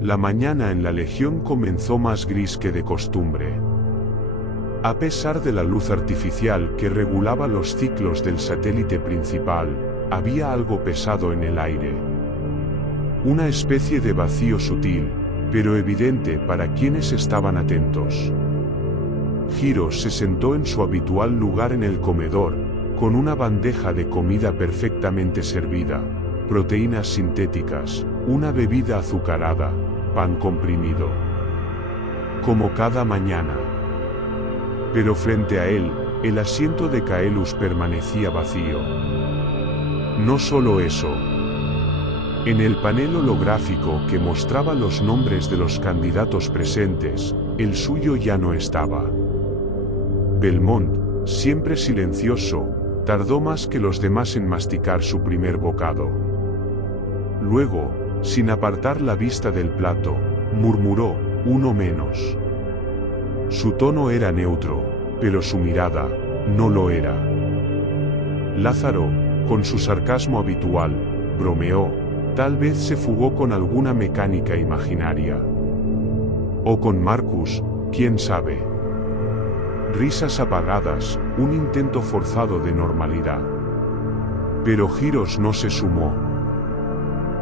La mañana en la Legión comenzó más gris que de costumbre. A pesar de la luz artificial que regulaba los ciclos del satélite principal, había algo pesado en el aire. Una especie de vacío sutil, pero evidente para quienes estaban atentos. Giros se sentó en su habitual lugar en el comedor, con una bandeja de comida perfectamente servida, proteínas sintéticas, una bebida azucarada, pan comprimido. Como cada mañana. Pero frente a él, el asiento de Kaelus permanecía vacío. No solo eso. En el panel holográfico que mostraba los nombres de los candidatos presentes, el suyo ya no estaba. Belmont, siempre silencioso, tardó más que los demás en masticar su primer bocado. Luego, sin apartar la vista del plato, murmuró, uno menos. Su tono era neutro, pero su mirada, no lo era. Lázaro, con su sarcasmo habitual, bromeó, tal vez se fugó con alguna mecánica imaginaria. O con Marcus, quién sabe. Risas apagadas, un intento forzado de normalidad. Pero Giros no se sumó.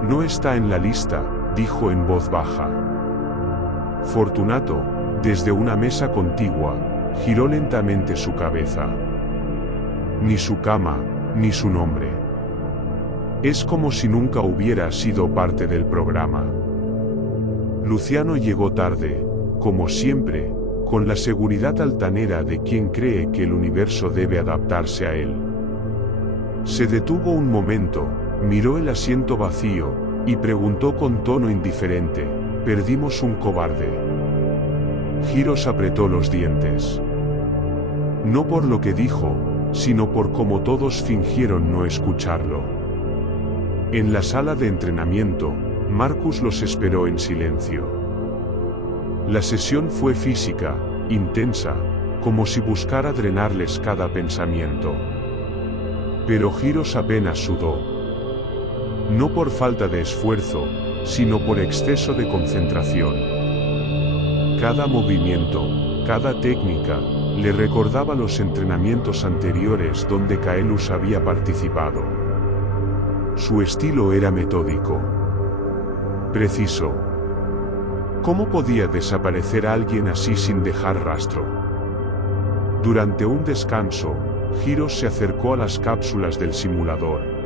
No está en la lista, dijo en voz baja. Fortunato, desde una mesa contigua, giró lentamente su cabeza. Ni su cama, ni su nombre. Es como si nunca hubiera sido parte del programa. Luciano llegó tarde, como siempre, con la seguridad altanera de quien cree que el universo debe adaptarse a él. Se detuvo un momento, miró el asiento vacío, y preguntó con tono indiferente, ¿perdimos un cobarde? Giros apretó los dientes. No por lo que dijo, sino por cómo todos fingieron no escucharlo. En la sala de entrenamiento, Marcus los esperó en silencio. La sesión fue física, intensa, como si buscara drenarles cada pensamiento. Pero Giros apenas sudó. No por falta de esfuerzo, sino por exceso de concentración. Cada movimiento, cada técnica, le recordaba los entrenamientos anteriores donde Kaelus había participado. Su estilo era metódico. Preciso. ¿Cómo podía desaparecer alguien así sin dejar rastro? Durante un descanso, Giros se acercó a las cápsulas del simulador.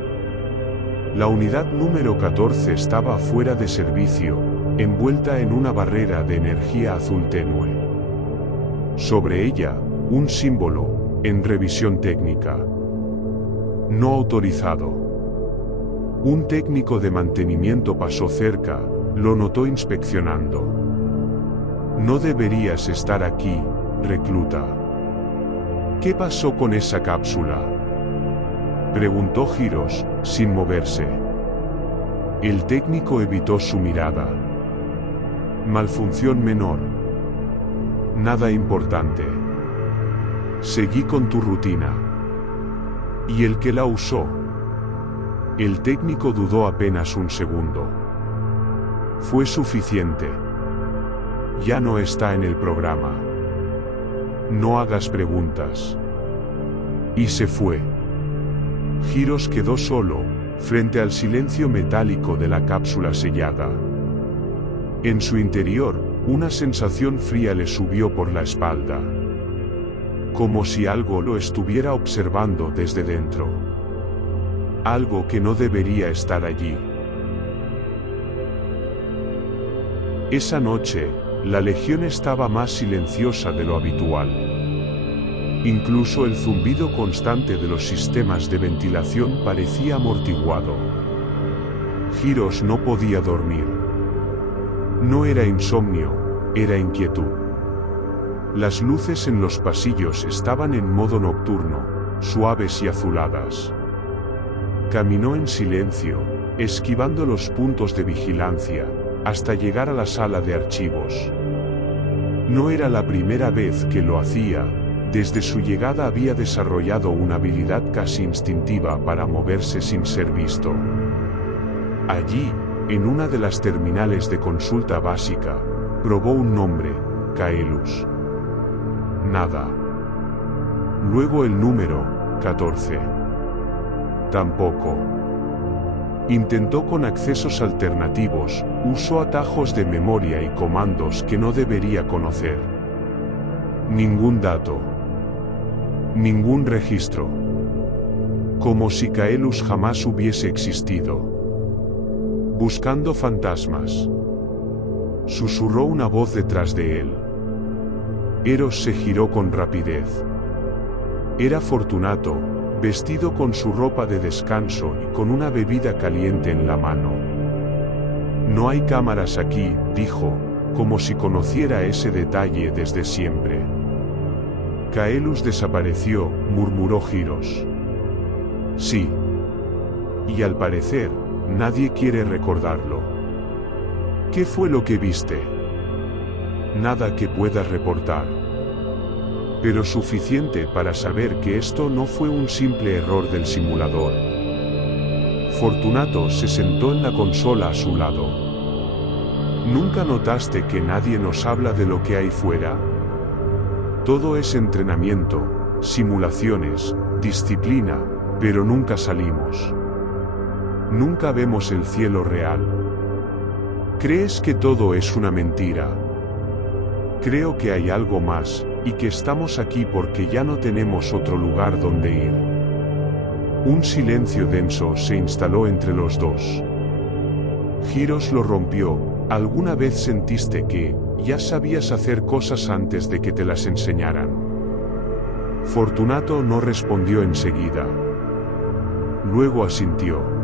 La unidad número 14 estaba fuera de servicio, envuelta en una barrera de energía azul tenue. Sobre ella, un símbolo, en revisión técnica. No autorizado. Un técnico de mantenimiento pasó cerca, lo notó inspeccionando. No deberías estar aquí, recluta. ¿Qué pasó con esa cápsula? Preguntó Giros, sin moverse. El técnico evitó su mirada. Malfunción menor. Nada importante. Seguí con tu rutina. ¿Y el que la usó? El técnico dudó apenas un segundo. Fue suficiente. Ya no está en el programa. No hagas preguntas. Y se fue. Giros quedó solo, frente al silencio metálico de la cápsula sellada. En su interior, una sensación fría le subió por la espalda. Como si algo lo estuviera observando desde dentro. Algo que no debería estar allí. Esa noche, la Legión estaba más silenciosa de lo habitual. Incluso el zumbido constante de los sistemas de ventilación parecía amortiguado. Giros no podía dormir. No era insomnio, era inquietud. Las luces en los pasillos estaban en modo nocturno, suaves y azuladas. Caminó en silencio, esquivando los puntos de vigilancia, hasta llegar a la sala de archivos. No era la primera vez que lo hacía, desde su llegada había desarrollado una habilidad casi instintiva para moverse sin ser visto. Allí, En una de las terminales de consulta básica, probó un nombre, Kaelus. Nada. Luego el número, 14. Tampoco. Intentó con accesos alternativos, usó atajos de memoria y comandos que no debería conocer. Ningún dato. Ningún registro. Como si Kaelus jamás hubiese existido. Buscando fantasmas. Susurró una voz detrás de él. Eros se giró con rapidez. Era Fortunato, vestido con su ropa de descanso y con una bebida caliente en la mano. No hay cámaras aquí, dijo, como si conociera ese detalle desde siempre. Kaelus desapareció, murmuró Giros. Sí. Y al parecer, nadie quiere recordarlo. ¿Qué fue lo que viste? Nada que puedas reportar. Pero suficiente para saber que esto no fue un simple error del simulador. Fortunato se sentó en la consola a su lado. ¿Nunca notaste que nadie nos habla de lo que hay fuera? Todo es entrenamiento, simulaciones, disciplina, pero nunca salimos. Nunca vemos el cielo real. ¿Crees que todo es una mentira? Creo que hay algo más, y que estamos aquí porque ya no tenemos otro lugar donde ir. Un silencio denso se instaló entre los dos. Giros lo rompió. ¿Alguna vez sentiste que ya sabías hacer cosas antes de que te las enseñaran? Fortunato no respondió enseguida. Luego asintió.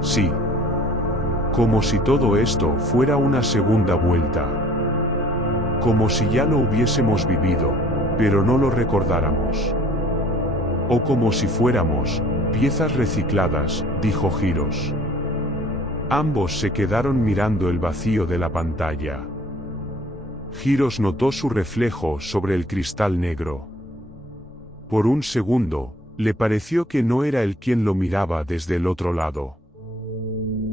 Sí. Como si todo esto fuera una segunda vuelta. Como si ya lo hubiésemos vivido, pero no lo recordáramos. O como si fuéramos piezas recicladas, dijo Giros. Ambos se quedaron mirando el vacío de la pantalla. Giros notó su reflejo sobre el cristal negro. Por un segundo, le pareció que no era él quien lo miraba desde el otro lado.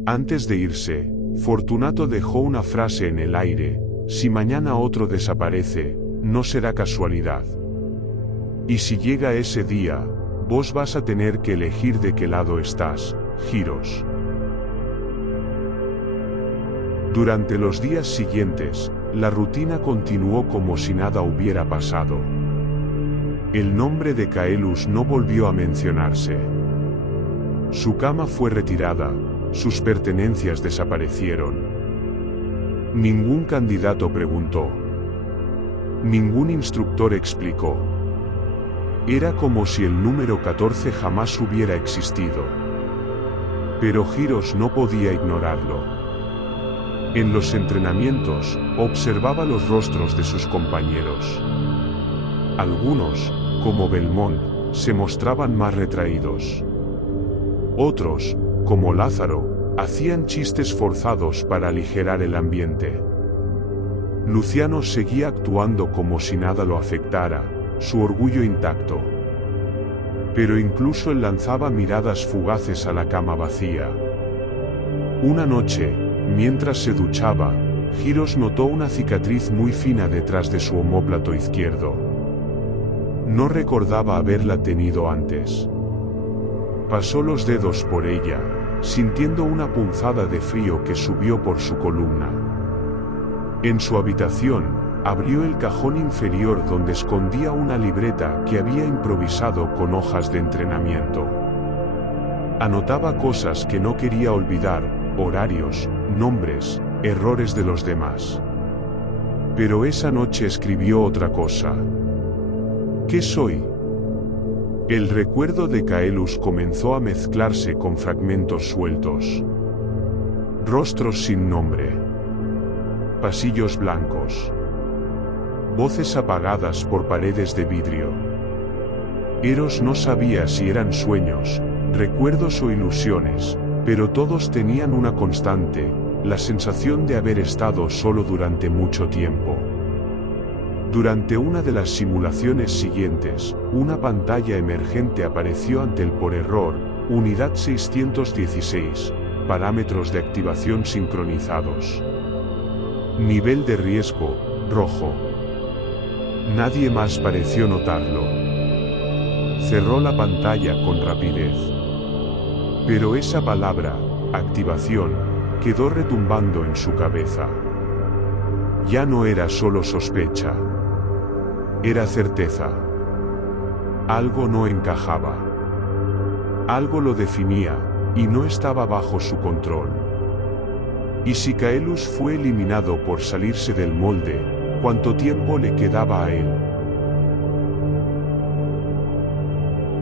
Antes de irse, Fortunato dejó una frase en el aire: si mañana otro desaparece, no será casualidad. Y si llega ese día, vos vas a tener que elegir de qué lado estás, Giros. Durante los días siguientes, la rutina continuó como si nada hubiera pasado. El nombre de Kaelus no volvió a mencionarse. Su cama fue retirada, sus pertenencias desaparecieron. Ningún candidato preguntó. Ningún instructor explicó. Era como si el número 14 jamás hubiera existido. Pero Giros no podía ignorarlo. En los entrenamientos, observaba los rostros de sus compañeros. Algunos, como Belmont, se mostraban más retraídos. Otros, como Lázaro, hacían chistes forzados para aligerar el ambiente. Luciano seguía actuando como si nada lo afectara, su orgullo intacto. Pero incluso él lanzaba miradas fugaces a la cama vacía. Una noche, mientras se duchaba, Giros notó una cicatriz muy fina detrás de su omóplato izquierdo. No recordaba haberla tenido antes. Pasó los dedos por ella, sintiendo una punzada de frío que subió por su columna. En su habitación, abrió el cajón inferior donde escondía una libreta que había improvisado con hojas de entrenamiento. Anotaba cosas que no quería olvidar, horarios, nombres, errores de los demás. Pero esa noche escribió otra cosa. ¿Qué soy? El recuerdo de Kaelus comenzó a mezclarse con fragmentos sueltos. Rostros sin nombre. Pasillos blancos. Voces apagadas por paredes de vidrio. Eros no sabía si eran sueños, recuerdos o ilusiones, pero todos tenían una constante, la sensación de haber estado solo durante mucho tiempo. Durante una de las simulaciones siguientes, una pantalla emergente apareció ante él por error: Unidad 616, parámetros de activación sincronizados. Nivel de riesgo, rojo. Nadie más pareció notarlo. Cerró la pantalla con rapidez. Pero esa palabra, activación, quedó retumbando en su cabeza. Ya no era solo sospecha. Era certeza. Algo no encajaba. Algo lo definía, y no estaba bajo su control. Y si Kaelus fue eliminado por salirse del molde, ¿cuánto tiempo le quedaba a él?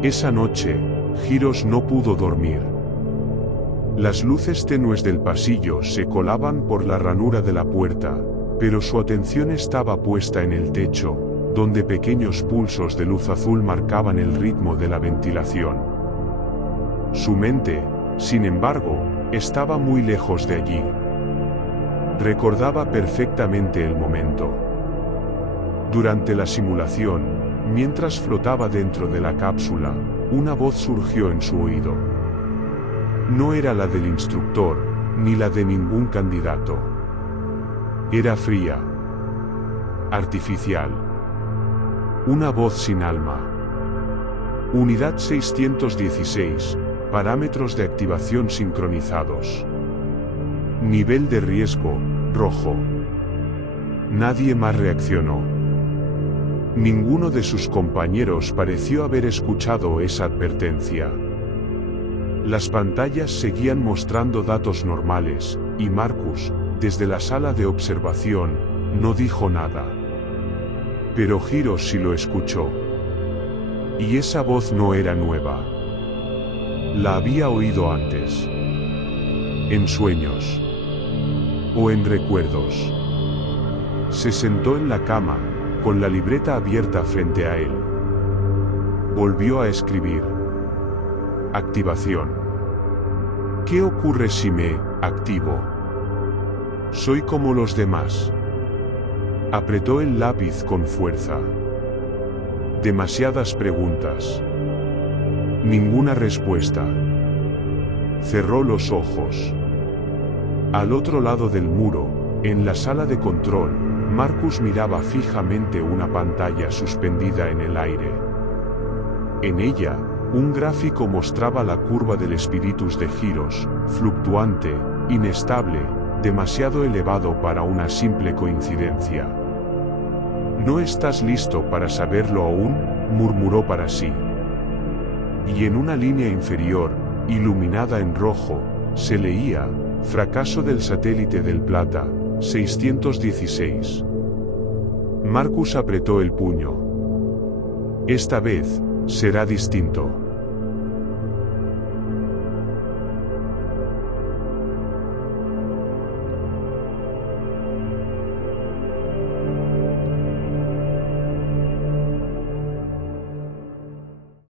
Esa noche, Giros no pudo dormir. Las luces tenues del pasillo se colaban por la ranura de la puerta, pero su atención estaba puesta en el techo, donde pequeños pulsos de luz azul marcaban el ritmo de la ventilación. Su mente, sin embargo, estaba muy lejos de allí. Recordaba perfectamente el momento. Durante la simulación, mientras flotaba dentro de la cápsula, una voz surgió en su oído. No era la del instructor, ni la de ningún candidato. Era fría. Artificial. Una voz sin alma. Unidad 616, parámetros de activación sincronizados. Nivel de riesgo, rojo. Nadie más reaccionó. Ninguno de sus compañeros pareció haber escuchado esa advertencia. Las pantallas seguían mostrando datos normales, y Marcus, desde la sala de observación, no dijo nada. Pero Giros sí lo escuchó. Y esa voz no era nueva. La había oído antes. En sueños. O en recuerdos. Se sentó en la cama, con la libreta abierta frente a él. Volvió a escribir. Activación. ¿Qué ocurre si me activo? Soy como los demás. Apretó el lápiz con fuerza. Demasiadas preguntas. Ninguna respuesta. Cerró los ojos. Al otro lado del muro, en la sala de control, Marcus miraba fijamente una pantalla suspendida en el aire. En ella, un gráfico mostraba la curva del espíritus de Giros, fluctuante, inestable, demasiado elevado para una simple coincidencia. ¿No estás listo para saberlo aún?, murmuró para sí. Y en una línea inferior, iluminada en rojo, se leía, fracaso del satélite del Plata, 616. Marcus apretó el puño. Esta vez, será distinto.